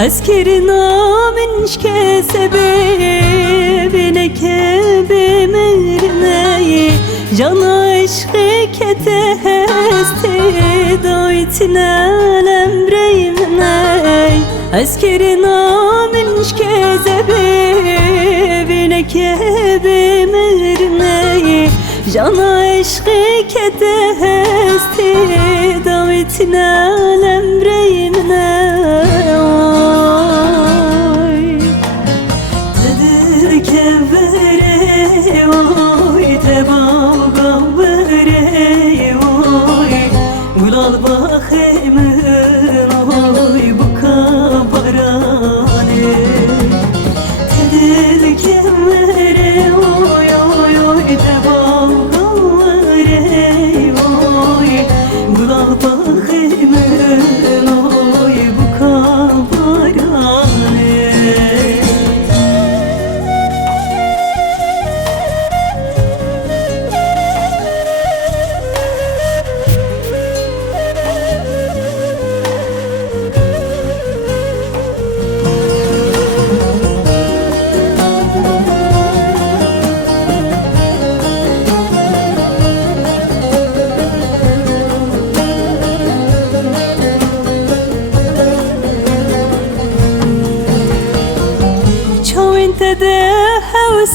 أذكرنا من شكى سببنا كبمرناي جان عشقك تهستي دايتنا لمريمناي أذكرنا من شكى سببنا كبمرناي جان عشقك تهستي دايتنا لمريمناي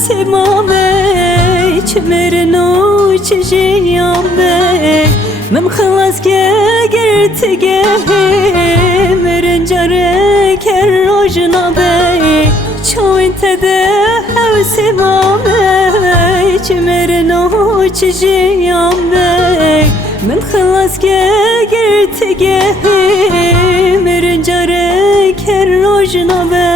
سمامي چمرنو چجيامي من خلاص قرت مرن جارك الرجنابي شو انت ده سمامي چمرنو چجيامي من خلاص قرت مرن جارك الرجنابي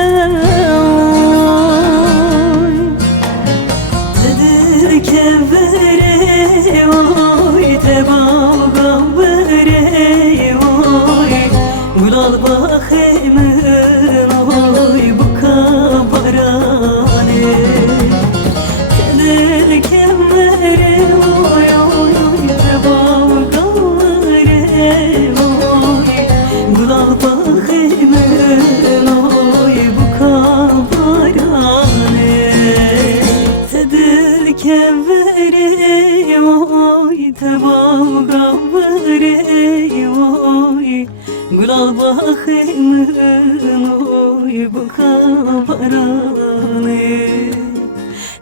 Gulal bakımın oy bu kabarane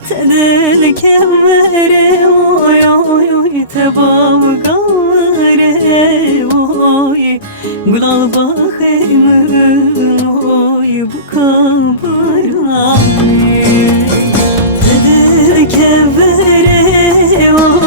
Tedel kemere oy oy oy tebam gare oy Gulal bakımın oy bu kabarane Tedel kemere oy